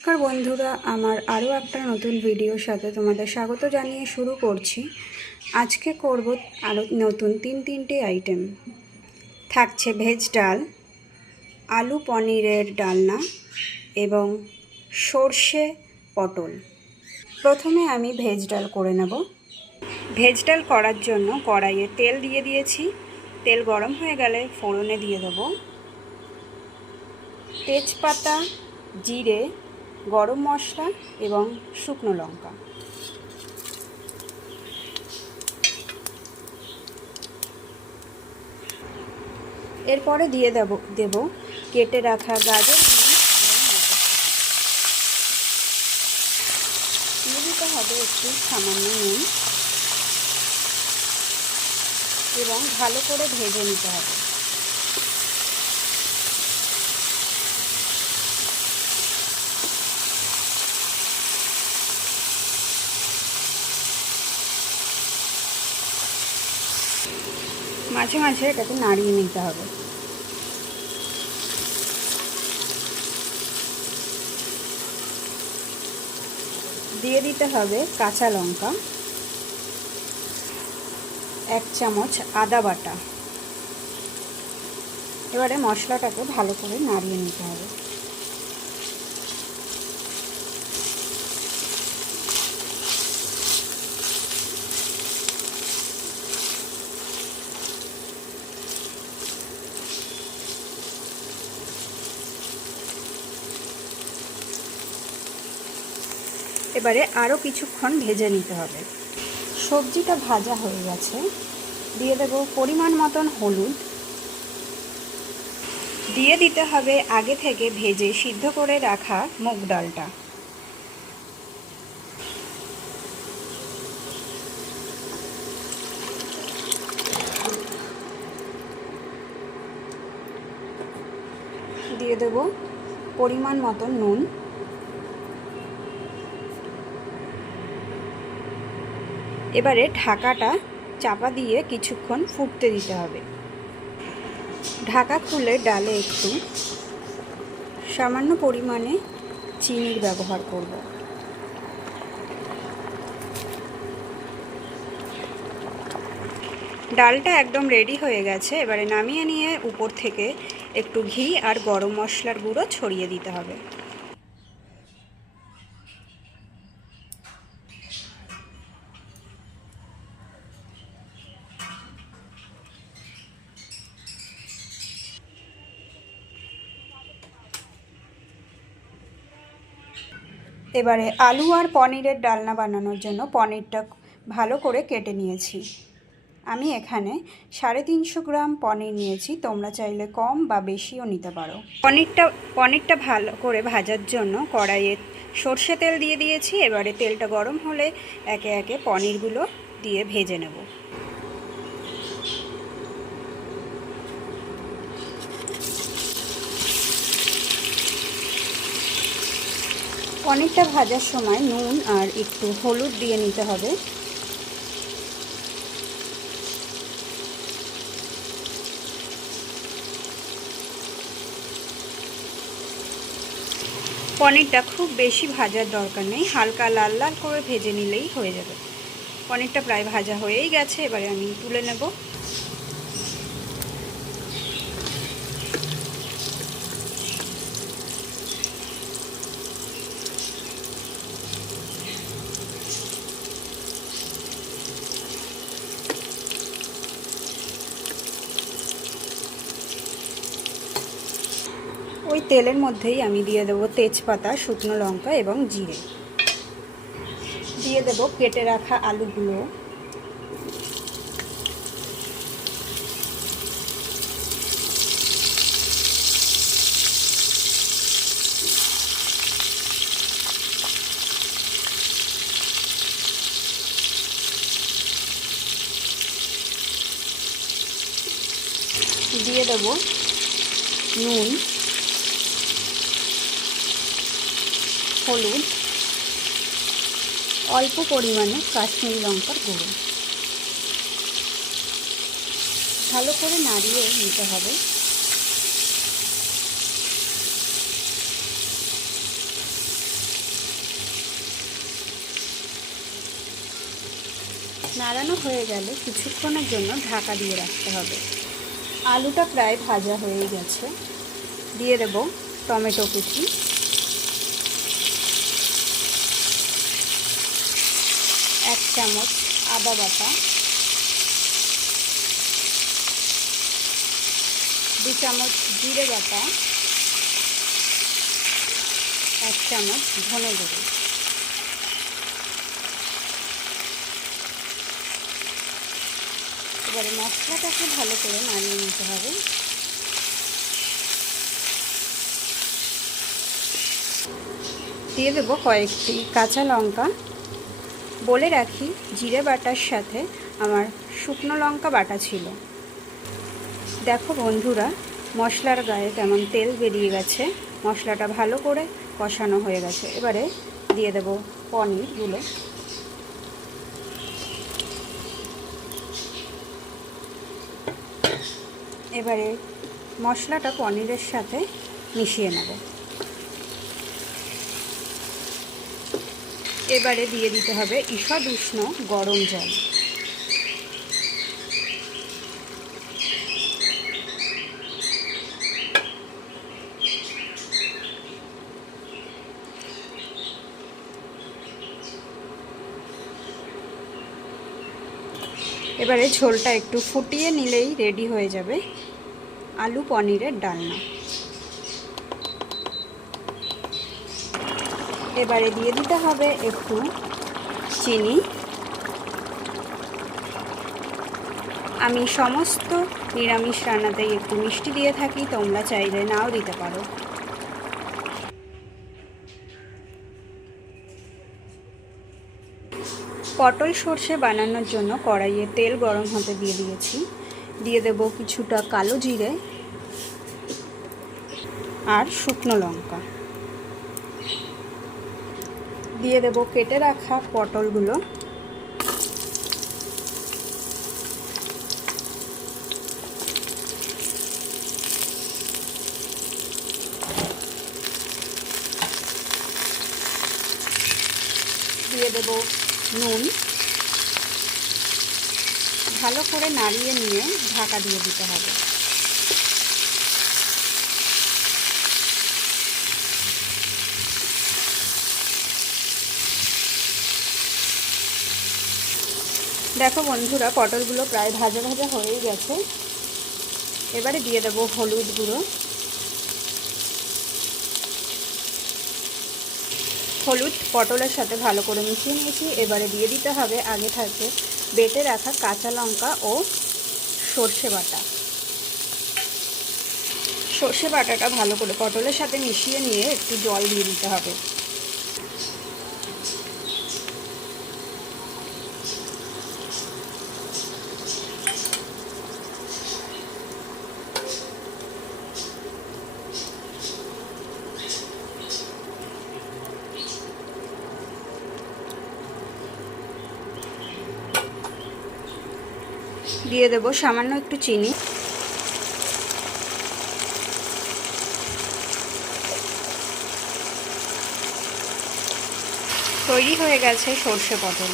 নমস্কার বন্ধুরা, আমার আরও একটা নতুন ভিডিওর সাথে তোমাদের স্বাগত জানিয়ে শুরু করছি। আজকে করব আরও নতুন তিন তিনটে আইটেম থাকছে ভেজ ডাল, আলু পনিরের ডালনা এবং সর্ষে পটল। প্রথমে আমি ভেজ ডাল করে নেব। ভেজ ডাল করার জন্য কড়াইয়ে তেল দিয়ে দিয়েছি। তেল গরম হয়ে গেলে ফোড়নে দিয়ে দেবো। তেজপাতা, জিরে গরম মশলা এবং শুকনো লঙ্কা। এরপরে দিয়ে দেব দেব কেটে রাখা গাজর দিতে হবে একটু সামান্য নুন। এবং ভালো করে ভেজে নিতে হবে। মাঝে মাঝে এটাকে নাড়িয়ে নিতে হবে। দিয়ে দিতে হবে কাঁচা লঙ্কা, এক চামচ আদা বাটা। এবারে মশলাটাকে ভালো করে নাড়িয়ে নিতে হবে। এবারে আরও কিছুক্ষণ ভেজে নিতে হবে। সবজিটা ভাজা হয়ে গেছে। দিয়ে দেব পরিমাণ মতন হলুদ। দিয়ে দিতে হবে আগে থেকে ভেজে সিদ্ধ করে রাখা মুগ ডালটা। দিয়ে দেব পরিমাণ মতন নুন। এবারে ঢাকাটা চাপা দিয়ে কিছুক্ষণ ফুটতে দিতে হবে। ঢাকা খুলে ডালে একটু সামান্য পরিমাণে চিনির ব্যবহার করব। ডালটা একদম রেডি হয়ে গেছে, এবারে নামিয়ে নিয়ে উপর থেকে একটু ঘি আর গরম মশলার গুঁড়ো ছড়িয়ে দিতে হবে। এবারে আলু আর পনিরের ডালনা বানানোর জন্য পনিরটা ভালো করে কেটে নিয়েছি। আমি এখানে সাড়ে তিনশো গ্রাম পনির নিয়েছি, তোমরা চাইলে কম বা বেশিও নিতে পারো। পনিরটা পনিরটা ভালো করে ভাজার জন্য কড়াইয়ে সর্ষে তেল দিয়ে দিয়েছি, এবারে তেলটা গরম হলে একে একে পনিরগুলো দিয়ে ভেজে নেব। পনিরটা ভাজার সময় নুন আর একটু হলুদ দিয়ে নিতে হবে। পনিরটা খুব বেশি ভাজার দরকার নেই, হালকা লাল লাল করে ভেজে নিলেই হয়ে যাবে। পনিরটা প্রায় ভাজা হয়েই গেছে, এবারে আমি তুলে নেব। তেলের মধ্যেই আমি দিয়ে দেবো তেজপাতা, শুকনো লঙ্কা এবং জিরে। দিয়ে দেবো কেটে রাখা আলুগুলো। দিয়ে দেবো নুন। হলুদ, অল্প পরিমাণে কাশ্মীরি লঙ্কার গুঁড়ো। ভালো করে নাড়িয়ে নিতে হবে। নাড়ানো হয়ে গেলে কিছুক্ষণের জন্য ঢাকা দিয়ে রাখতে হবে। আলুটা প্রায় ভাজা হয়ে গেছে। দিয়ে দেব টমেটো কুচি। এক চামচ আদা বাটা, দু চামচ জিরে বাটা, এক চামচ ধনে গুঁড়ো। এবারে মশলাটাকে ভালো করে নাড়িয়ে নিতে হবে। দিয়ে দেবো কয়েকটি কাঁচা লঙ্কা। বলে রাখি, জিরে বাটার সাথে আমার শুকনো লঙ্কা বাটা ছিল। দেখো বন্ধুরা, মশলার গায়ে কেমন তেল বেরিয়ে গেছে। মশলাটা ভালো করে কষানো হয়ে গেছে। এবারে দিয়ে দেব পনিরগুলো এবারে মশলাটা পনিরের সাথে মিশিয়ে নেব। এবারে দিয়ে দিতে হবে ঈষদ উষ্ণ গরম জল। এবারে ঝোলটা একটু ফুটিয়ে নিলেই রেডি হয়ে যাবে আলু পনিরের ডালনা। এবারে দিয়ে দিতে হবে একটু চিনি। আমি সমস্ত নিরামিষ রান্নাতে একটু মিষ্টি দিয়ে থাকি, তোমরা চাইলে নাও দিতে পারো। পটল সর্ষে বানানোর জন্য কড়াইয়ে তেল গরম হতে দিয়ে দিয়েছি। দিয়ে দেব কিছুটা কালো জিরে আর শুকনো লঙ্কা। দিয়ে দেব কেটে রাখা পটলগুলো। দিয়ে দেব নুন। ভালো করে নাড়িয়ে নিয়ে ঢাকা দিয়ে দিতে হবে। দেখো বন্ধুরা, পটলগুলো প্রায় ভাজা ভাজা হয়েই গেছে। এবারে দিয়ে দেবো হলুদ গুঁড়ো। হলুদ পটলের সাথে ভালো করে মিশিয়ে নিয়েছি। এবারে দিয়ে দিতে হবে আগে থাকে বেটে রাখা কাঁচা লঙ্কা ও সর্ষে বাটা। সর্ষে বাটাটা ভালো করে পটলের সাথে মিশিয়ে নিয়ে একটু জল দিয়ে দিতে হবে। দিয়ে দেব সামান্য একটু চিনি। তৈরি হয়ে গেছে সর্ষে পটল।